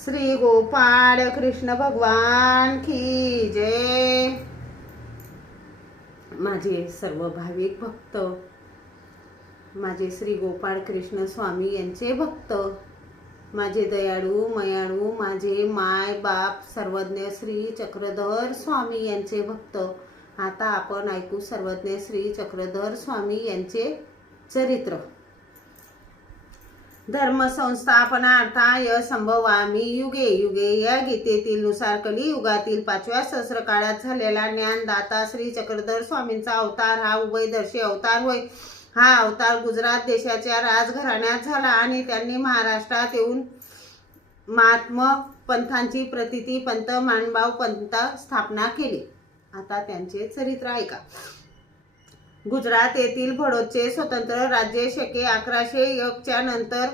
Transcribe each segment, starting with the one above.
श्री गोपाळ कृष्ण भगवान की जय। माझे सर्व भाविक भक्त, माझे श्री गोपाळ कृष्ण स्वामी यांचे भक्त, माझे दयाळू मयाळू माझे माय बाप सर्वज्ञ श्री चक्रधर स्वामी यांचे भक्त। आता आपण ऐकू सर्वज्ञ श्री चक्रधर स्वामी यांचे चरित्र। धर्म संस्थापनार्थाय संभवामी युगे युगे या गीतेतील नुसार कलियुगातील 5व्या सहस्रकाळात झालेला ज्ञानदाता श्री चक्रधर स्वामींचा अवतार हा उभयदर्शी अवतार होय। हा अवतार गुजरात देशाच्या राजघराण्यात झाला आणि त्यांनी महाराष्ट्रात येऊन महात्मा पंथांची प्रतिती पंत मानभाव पंथ स्थापना केली। आता त्यांचे चरित्र ऐका। गुजरात येथील बडोदचे स्वतंत्र राज्य शके 1101 च्या नंतर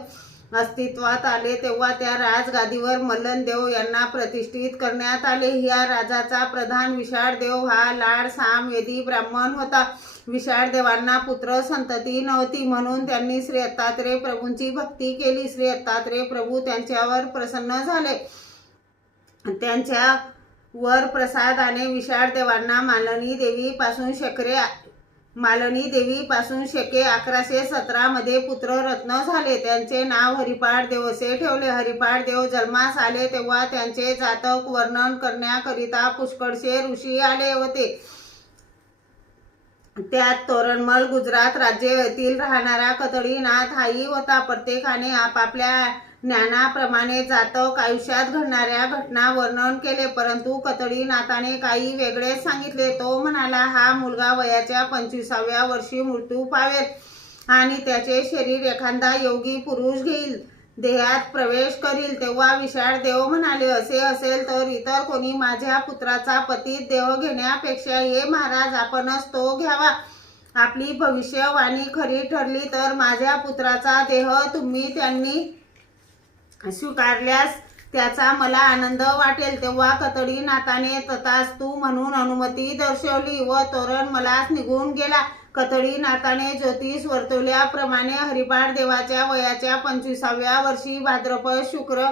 अस्तित्वात आले तेव्हा त्या राजगादीवर मल्लनदेव यांना प्रतिष्ठित करण्यात आले। या राजाचा प्रधान विशाळदेव हा लाड सामवेदी ब्राह्मण होता। विशाळदेवांना पुत्र संतती नव्हती म्हणून त्यांनी श्री दत्तात्रेय प्रभूंची भक्ती केली। श्री दत्तात्रेय प्रभू त्यांच्यावर प्रसन्न झाले। त्यांच्या वर प्रसादाने विशाळदेवांना मालनी देवी पासून शके 1117 मध्ये पुत्ररत्न झाले। त्यांचे नाव हरिपाळ देव असे ठेवले। हरिपाळ देव जन्मास आले तेव्हा त्यांचे जातक वर्णन करण्याकरिता पुष्कळशे ऋषी आले होते। त्यात तोरणमल गुजरात राज्य येथील राहणारा कतळीनाथ हाही होता। प्रत्येकाने आपापल्या ज्ञानाप्रमाणे जातक आयुष्यात घडणाऱ्या घटना वर्णन केले, परंतु कतळीनाथाने काही वेगळेच सांगितले। तो म्हणाला, हा मुलगा वयाच्या 25व्या वर्षी मृत्यू पावेल आणि त्याचे शरीर एखादा योगी पुरुष घेईल, देहात प्रवेश करील। तेव्हा विशाळदेव म्हणाले, असे असेल तर इतर कोणी माझ्या पुत्राचा पतित देह घेण्यापेक्षा हे महाराज आपणच तो घ्यावा। आपली भविष्यवाणी खरी ठरली तर माझ्या पुत्राचा देह तुम्ही त्यांनी स्वीकारल्यास त्याचा मला आनंद वाटेल। तेव्हा कतळीनाथाने तथास्तु म्हणून अनुमती दर्शवली व तोरणमलास निघून गेला। कतळीनाथाने ज्योतिष वर्तवल्याप्रमाणे हरिपाळ देवाच्या वयाच्या 25व्या वर्षी भाद्रपद शुक्र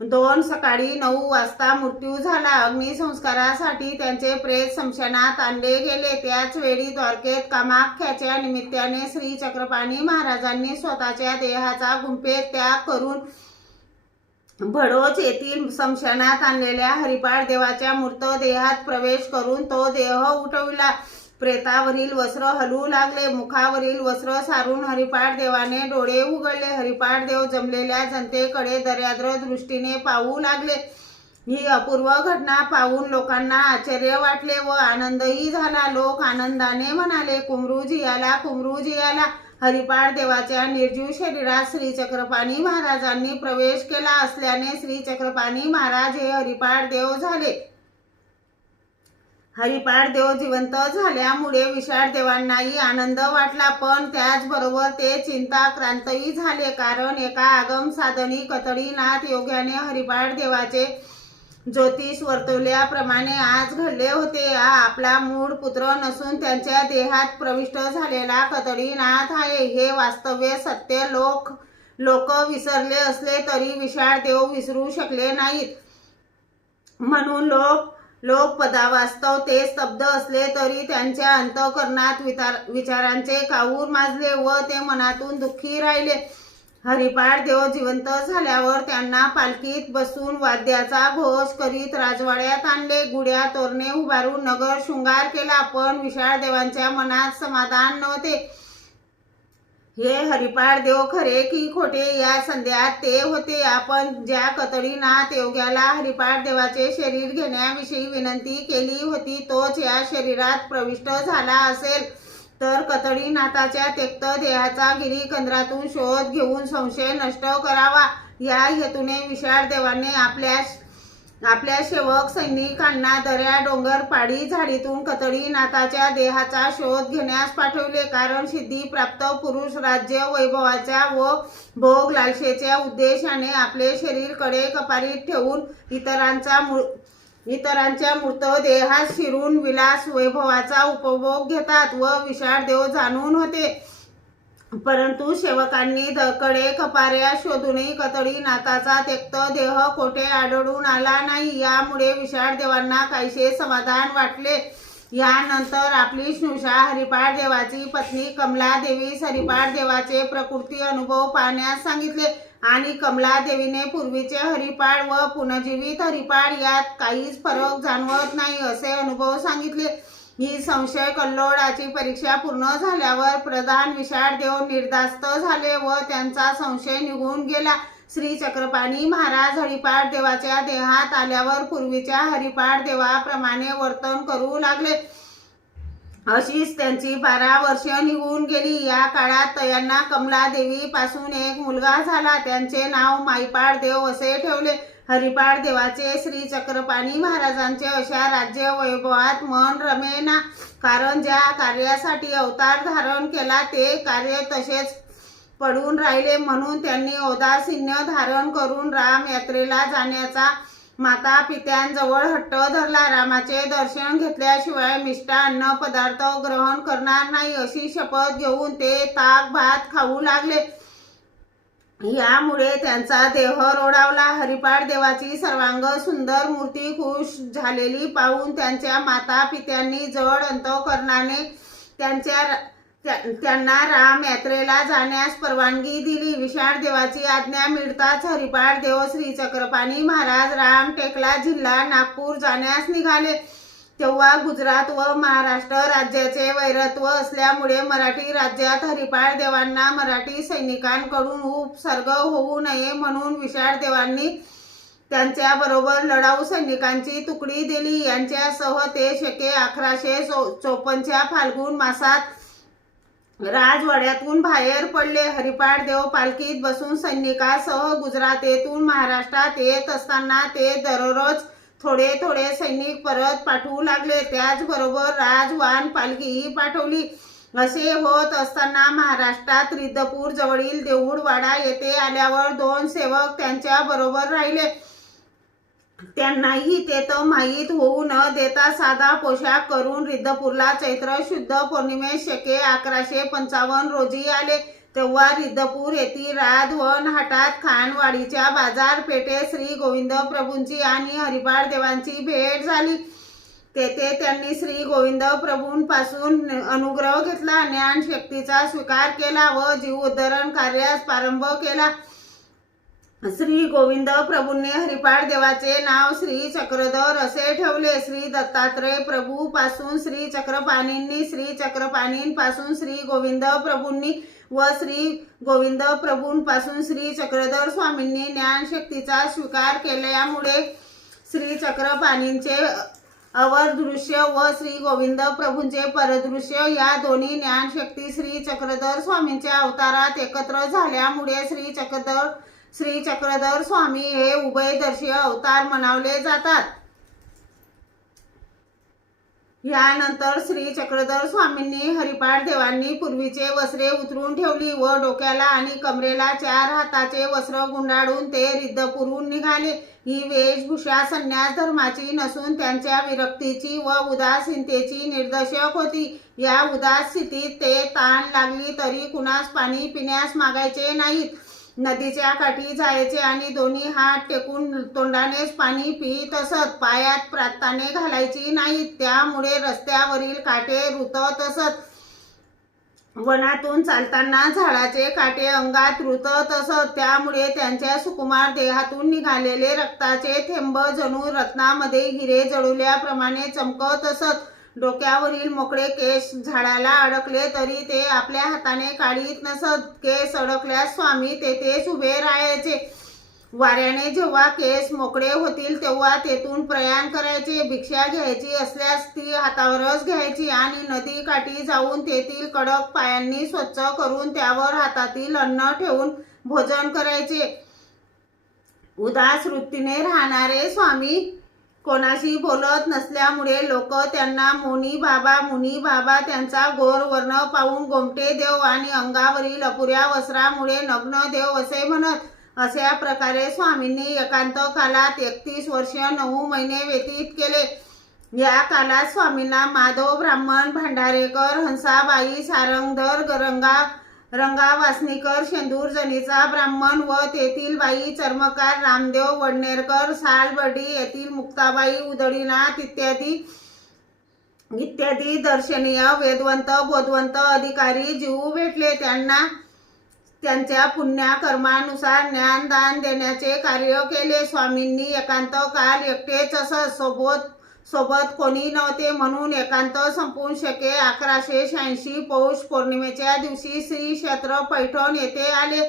2 सकाळी 9 वाजता मृत्यू झाला। अग्निसंस्कारासाठी त्यांचे प्रेत स्मशानात आणले गेले। त्याच वेळी द्वारकेत कामाख्याच्या निमित्ताने श्री चक्रपाणी महाराजांनी स्वतःच्या देहाचा गुंफेत त्याग करून बडोद येथील स्मशानात आणलेल्या हरिपाळ देवाच्या मृतदेहात प्रवेश करून तो देह उठविला। प्रेतावरील वस्त्र हलू लागले। मुखावरील वस्त्र सारून हरिपाळ देवाने डोळे उघडले। हरिपाळ देव जमलेल्या जनतेकडे दर्याद्र दृष्टीने पाहू लागले। ही अपूर्व घटना पाहून लोकांना आश्चर्य वाटले व आनंदही झाला। लोक आनंदाने म्हणाले, कुमरूजी आला, कुमरूजी आला। हरिपाळ देवाच्या निर्जीव शरीरात श्री चक्रपाणी महाराजांनी प्रवेश केला असल्याने श्री चक्रपाणी महाराज हे हरिपाळ देव झाले। हरिपाळ देव जिवंत झाल्यामुळे विशाळदेवांनाही आनंद वाटला, पण त्याचबरोबर ते चिंताक्रांतही झाले, कारण एका आगम साधनी कतळीनाथ योग्याने हरिपाळ देवाचे ज्योतिष वर्तवल्याप्रमाणे आज घडले होते। हा आपला मूळ पुत्र नसून त्यांच्या देहात प्रविष्ट झालेला कतळीनाथ आहे। हे वास्तव्य सत्य लोक विसरले असले तरी विशाळदेव विसरू शकले नाहीत। म्हणून लोक पदावास्तव ते स्तब्ध असले तरी त्यांच्या अंतःकरणात विचारांचे काहूर माजले व ते मनातून दुःखी राहिले। हरिपाळ देव जिवंत झाल्यावर त्यांना पालखीत बसून वाद्याचा घोष करीत राजवाड्यात आणले। गुढ्या तोरणे उभारून नगर शृंगार केला, पण विशाळदेवांच्या मनात समाधान नव्हते। हे हरिपाळ देव खरे की खोटे या संदेहात ते होते। आपण ज्या कतळीनाथ योग्याला हरिपाळ देवाचे शरीर घेण्याविषयी विनंती केली होती तोच या शरीरात प्रविष्ट झाला असेल तर कतळीनाथाच्या त्यक्त देहाचा गिरीकंदरातून शोध घेऊन संशय नष्ट करावा, या हेतूने विशाळदेवाने आपल्या सेवक सैनिकांना दऱ्या डोंगर पाडी झाडीतून कतळीनाथाच्या देहाचा शोध घेण्यास पाठवले। कारण सिद्धिप्राप्त पुरुष राज्य वैभवाच्या व भोग लालसेच्या उद्देशाने आपले शरीर कडे कपारीत ठेवून इतरांच्या मृतदेहात शिरून विलास वैभवाचा उपभोग घेतात व विशाळदेव जाणून होते परंतु सेवकांनी कडे खपाऱ्या शोधूनही कतडी नाथाचा त्यक्त देह कोठे आढळून आला नाही. यामुळे विशाळ देवांना काहीसे समाधान वाटले. यानंतर आपली स्नुषा हरिपाठ देवाची पत्नी कमला देवीस हरिपाठ देवाचे प्रकृती अनुभव पाहण्यास सांगितले आणि कमला देवीने पूर्वीचे हरिपाठ व पुनर्जीवित हरिपाठ यात काहीच फरक जाणवत नाही असे अनुभव सांगितले. ही संशय कल्लोळाची परीक्षा पूर्ण झाल्यावर प्रधान विशाळ देव निर्धास्त झाले व त्यांचा संशय निघून गेला. श्री चक्रपाणी महाराज हरिपाठ देवाच्या देहात आल्यावर पूर्वीच्या हरिपाठ देवाप्रमाणे वर्तन करू लागले. अशीच त्यांची 12 वर्ष निघून गेली. या काळात तयांना कमला देवी पासून एक मुलगा झाला. त्यांचे नाव माईपाड देव असे ठेवले. हरिपाठ देवाचे श्री चक्रपाणी महाराजांचे अशा राज्य वैभवात मन रमेना, कारण ज्या कार्यासाठी अवतार धारण केला ते कार्य तसेच पडून राहिले. म्हणून त्यांनी औदासीन्य धारण करून राम यात्रेला जाण्याचा माता पित्यांजवळ हट्ट धरला. रामाचे दर्शन घेतल्याशिवाय मिष्टान्न पदार्थ ग्रहण करणार नाही अशी शपथ घेऊन ते ताक भात खाऊ लागले. यामुळे त्यांचा देह रोडावला. हरिपाठ देवाची सर्वांग सुंदर मूर्ती खुश झालेली पाहून त्यांच्या माता पित्यांनी जड अंतःकरणाने त्यांना राम यात्रेला जाण्यास परवानगी दिली. विशाळ देवाची आज्ञा मिळताच हरिपाठ देव श्री चक्रपाणी महाराज रामटेकला जिल्हा नागपूर जाण्यास निघाले. तेव्हा गुजरात व महाराष्ट्र राज्याचे वैरत्व असल्यामुळे मराठी राज्यात हरिपाठ देवांना मराठी सैनिकांकडून उपसर्ग होऊ नये म्हणून विशाळ देवांनी त्यांच्या बरोबर लढाऊ सैनिकांची तुकडी दिली. यांच्यासह ते शके 1154 फाल्गुन मासात राजवाड्यातून बाहेर पडले. हरिपाठ देव पालखीत बसून सैनिकासह गुजरातेतून महाराष्ट्रात येत असताना ते दररोज थोडे थोडे सैनिक परत पाठवू लागले. त्याचबरोबर राजवान पालखीही पाठवली. असे होत असताना महाराष्ट्रात रिद्धपूर जवळील देऊळवाडा येथे आल्यावर 2 सेवक त्यांच्या बरोबर राहिले. त्यांनाही ते तर माहीत होऊ न देता साधा पोशाख करून रिद्धपूरला चैत्र शुद्ध पौर्णिमेस शके 1155 रोजी आले. तेव्हा रिद्धपूर येथील राजवन हाटात खानवाडीच्या बाजारपेठेत श्री गोविंद प्रभूंची आणि हरिपाठ देवांची भेट झाली. तेथे त्यांनी श्री गोविंद प्रभूंपासून अनुग्रह घेतला, ज्ञान शक्तीचा स्वीकार केला व जीवोद्धरण कार्यास प्रारंभ केला. श्री गोविंद प्रभूंनी हरिपाठ देवाचे नाव श्री चक्रधर असे ठेवले. श्री दत्तात्रय प्रभू पासून श्री चक्रपाणींनी, श्री चक्रपाणींपासून श्री गोविंद प्रभूंनी व श्री गोविंद प्रभूंपासून श्री चक्रधर स्वामींनी ज्ञान शक्तीचा स्वीकार केल्यामुळे श्री चक्रपाणींचे अवर दृश्य व श्री गोविंद प्रभूंचे परदृश्य या दोन्ही ज्ञानशक्ती श्री चक्रधर स्वामींच्या अवतारात एकत्र झाल्यामुळे श्री चक्रधर स्वामी हे उभयदर्शी अवतार मनावले जातात. यानंतर श्री चक्रधर स्वामींनी हरिपाठ देवांनी पूर्वीचे वस्त्रे उतरून ठेवली व डोक्याला आणि कमरेला 4 हाताचे वस्त्र गुंडाळून ते रिद्धपूरहून निघाले. ही वेशभूषा संन्यास धर्माची नसून त्यांच्या विरक्तीची व उदासीनतेची निर्देशक होती. या उदास स्थितीत ते ताण लागली तरी कुणास पाणी पिण्यास मागायचे नाहीत. नदीच्या काठी जायचे आणि दोन्ही हात टेकून तोंडानेच पाणी पित असत. पायात प्राताने घालायची नाहीत, त्यामुळे रस्त्यावरील काटे रुतत असत. वनातून चालताना झाडाचे काटे अंगात रुतत असत, त्यामुळे त्यांच्या सुकुमार देहातून निघालेले रक्ताचे थेंब जणू रत्नामध्ये हिरे जळवल्याप्रमाणे चमकत असत. डोक्यावरील मोकळे केस झाडाला अडकले तरी ते आपल्या हाताने काढीत नसत. केस अडकल्यास स्वामी तेथेच उभे राहायचे. वाऱ्याने जेव्हा केस मोकळे होतील तेव्हा तेथून प्रयाण करायचे. भिक्षा घ्यायची असल्यास ती हातावरच घ्यायची आणि नदी काठी जाऊन तेथील कडक पायांनी स्वच्छ करून त्यावर हातातील अन्न ठेवून भोजन करायचे. उदास वृत्तीने राहणारे स्वामी कोणाशी बोलत नसल्यामुळे लोक त्यांना मुनी बाबा त्यांचा गोर वर्ण पाहून गोमटे देव आणि अंगावरील अपुऱ्या वस्त्रामुळे नग्न देव असे म्हणत. अशा प्रकारे स्वामींनी एकांत कालात 31 वर्ष 9 महिने व्यतीत केले. या कालात स्वामींना माधव ब्राह्मण, भांडारेकर, हंसाबाई, सारंगधर, गरंगा रंगा वासनीकर, शेंदूर जनीचा ब्राह्मण व तेथील बाई चर्मकार, रामदेव वडनेरकर, सालबर्डी येथील मुक्ताबाई उदळीनाथ इत्यादी दर्शनीय वेदवंत बोधवंत अधिकारी जीव भेटले. त्यांना त्यांच्या पुण्यकर्मानुसार ज्ञानदान देण्याचे कार्य केले. स्वामींनी एकांत काल एकटेच असत. सोबत कोणी नव्हते म्हणून एकांत संपून शके. 1186 पौष पौर्णिमेच्या दिवशी श्री क्षेत्र पैठण येथे आले.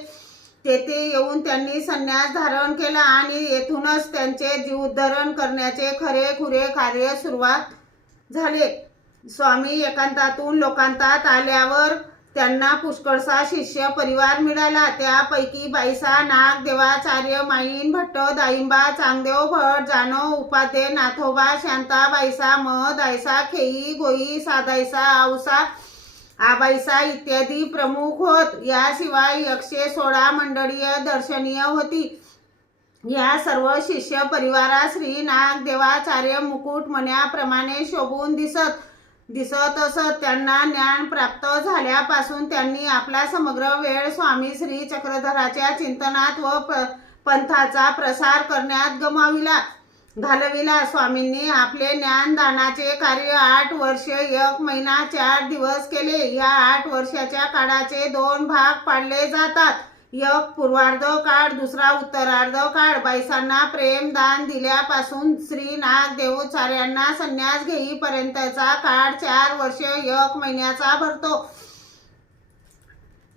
तेथे येऊन त्यांनी संन्यास धारण केला आणि येथूनच त्यांचे जीवोद्धरण करण्याचे खरेखुरे कार्य सुरुवात झाले. स्वामी एकांतातून लोकांतात आल्यावर त्यांना पुष्कळसा शिष्य परिवार मिळाला. त्यापैकी बाईसा नाग, देवाचार्य, माईन भट्ट, दाईंबा, चांगदेव भट, जानव उपाध्ये, नाथोबा, शांता, बाईसा, दायसा, खेई, गोई, सादायसा, औसा, आबाईसा इत्यादी प्रमुख होत. याशिवाय 116 मंडळीय दर्शनीय होती. या सर्व शिष्य परिवारा श्री नाग देवाचार्य मुकुट मण्याप्रमाणे शोभून दिसत असत. त्यांना ज्ञान प्राप्त झाल्यापासून त्यांनी आपला समग्र वेळ स्वामी श्री चक्रधराच्या चिंतनात व पंथाचा प्रसार करण्यात घालविला. स्वामींनी आपले ज्ञानदानाचे कार्य 8 वर्ष 1 महिना 4 दिवस केले. या 8 वर्षाच्या काळाचे 2 भाग पाडले जातात. एक पूर्वार्ध काळ, दुसरा उत्तरार्ध काळ. बाईसांना प्रेमदान दिल्यापासून श्री नाग देवचार्यांना संन्यास घेईपर्यंतचा काळ 4 वर्ष 1 महिन्याचा भरतो.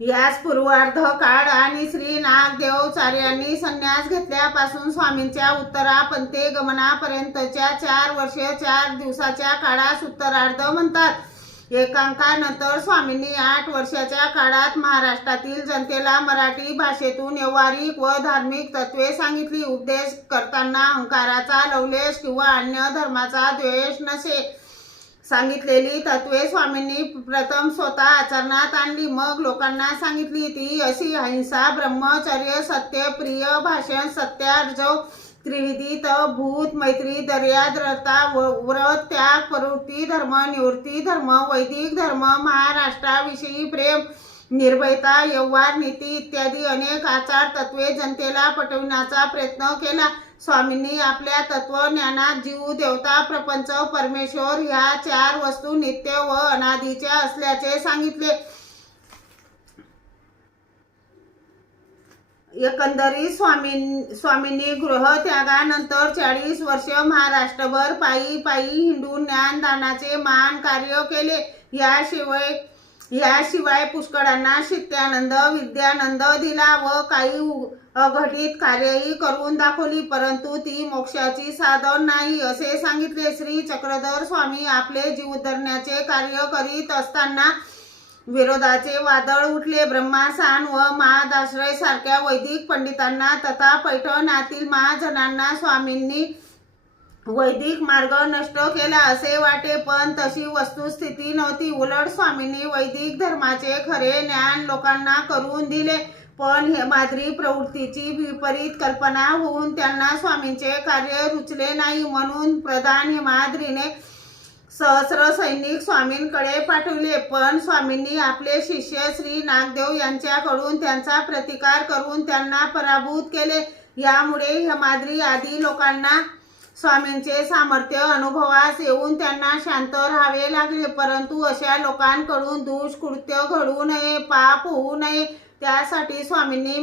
याच पूर्वार्ध काळ आणि श्री नाग देवचार्यांनी संन्यास घेतल्यापासून स्वामींच्या उत्तरापंथे गमनापर्यंतच्या 4 वर्ष 4 दिवसाच्या काळास उत्तरार्ध म्हणतात. एकांकानंतर स्वामींनी 8 वर्षाच्या काळात महाराष्ट्रातील जनतेला मराठी भाषेतून व्यावहारिक व धार्मिक तत्वे सांगितली. उपदेश करताना अहंकाराचा लवलेश किंवा अन्य धर्माचा द्वेष नसे सांगितलेली तत्वे स्वामींनी प्रथम स्वतः आचरणात आणली, मग लोकांना सांगितली. ती अशी: अहिंसा, ब्रह्मचर्य, सत्य, प्रिय भाषण, सत्यार्जव, त्रिविधी, भूत मैत्री, दर्याद्रता, व्रत, त्याग, प्रवृत्ती धर्म, निवृत्ती धर्म, वैदिक धर्म, महाराष्ट्राविषयी प्रेम, निर्भयता, व्यवहार नीती इत्यादी अनेक आचार तत्वे जनतेला पटविण्याचा प्रयत्न केला. स्वामींनी आपल्या तत्वज्ञानात जीव, देवता, प्रपंच, परमेश्वर ह्या 4 वस्तू नित्य व अनादीच्या असल्याचे सांगितले. एकंदरीत स्वामींनी गृहत्यागानंतर 40 वर्ष महाराष्ट्रभर पायी हिंडून ज्ञानदानाचे महान कार्य केले. याशिवाय पुष्कळांना शित्यानंद, विद्यानंद दिला व काही अघटित कार्यही करून दाखवली, परंतु ती मोक्षाची साधन नाही असे सांगितले. श्री चक्रधर स्वामी आपले जीवोद्धरणाचे कार्य करीत असताना विरोधाचे वादळ उठले. ब्रह्मासान व महादाश्रय सारख्या वैदिक पंडितांना तथा पैठणातील महाजनांना स्वामींनी वैदिक मार्ग नष्ट केला असे वाटे, पण तशी वस्तुस्थिती नव्हती. उलट स्वामींनी वैदिक धर्माचे खरे ज्ञान लोकांना करून दिले. पण हेमाद्री प्रवृत्तीची विपरीत कल्पना होऊन त्यांना स्वामींचे कार्य रुचले नाही. म्हणून प्रधान हेमाद्रीने सहस्र सैनिक स्वामींकडे पाठवले, पण स्वामींनी आपले शिष्य श्री नागदेव यांच्याकडून त्यांचा प्रतिकार करून त्यांना पराभूत केले. यामुळे हेमाद्री आदी लोकांना स्वामींचे सामर्थ्य अनुभवास येऊन त्यांना शांत राहावे लागले. परंतु अशा लोकांकडून दुष्कृत्य घडू नये, पाप होऊ नये, त्यासाठी स्वामींनी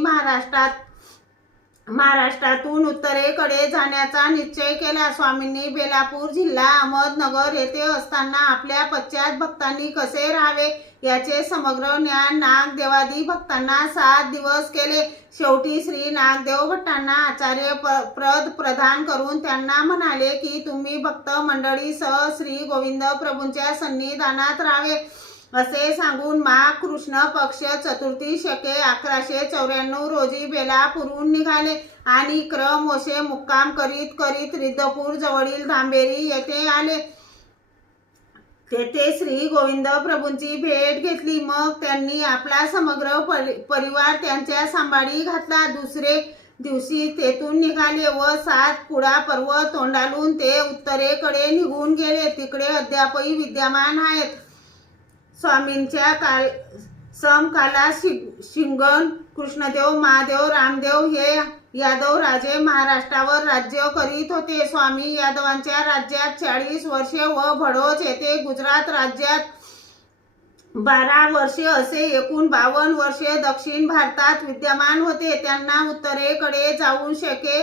महाराष्ट्रातून उत्तरेकडे जाण्याचा निश्चय केला. स्वामींनी बेलापूर जिल्हा अहमदनगर येथे असताना आपल्या पश्चात भक्तांनी कसे राहावे याचे समग्र ज्ञान नागदेवादी भक्तांना 7 दिवस केले. शेवटी श्री नागदेव भट्टांना आचार्य पद प्रदान करून त्यांना म्हणाले की तुम्ही भक्त मंडळीसह श्री गोविंद प्रभूंच्या सन्निधानात राहावे. असे सांगून माघ कृष्ण पक्ष चतुर्थी शके 1194 रोजी बेलापूरहून निघाले आणि क्रमवशे मुक्काम करीत रिद्धपूर जवळील धांबेरी येथे आले. तेथे श्री गोविंद प्रभूंची भेट घेतली. मग त्यांनी आपला समग्र परिवार त्यांच्या सांभाळी घातला. दुसरे दिवशी तेथून निघाले व 7 पुडा पर्वत ओंडाळून ते उत्तरेकडे निघून गेले. तिकडे अद्यापही विद्यमान आहेत. समकालात शिंगण कृष्णदेव महादेव रामदेव हे यादव राजे महाराष्ट्रावर राज्य करीत होते. स्वामी यादवांच्या राज्यात 40 वर्षे व भडोच येथे गुजरात राज्यात 12 वर्षे असे एकूण 52 वर्षे दक्षिण भारतात विद्यमान होते. त्यांना उत्तरेकडे जाऊन शके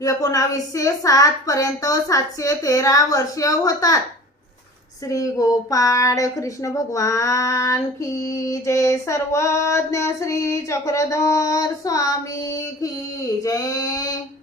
1907 पर्यंत 713 वर्षे होतात. श्री गोपाळ कृष्ण भगवान की जय. सर्वज्ञ श्री चक्रधर स्वामी की जय.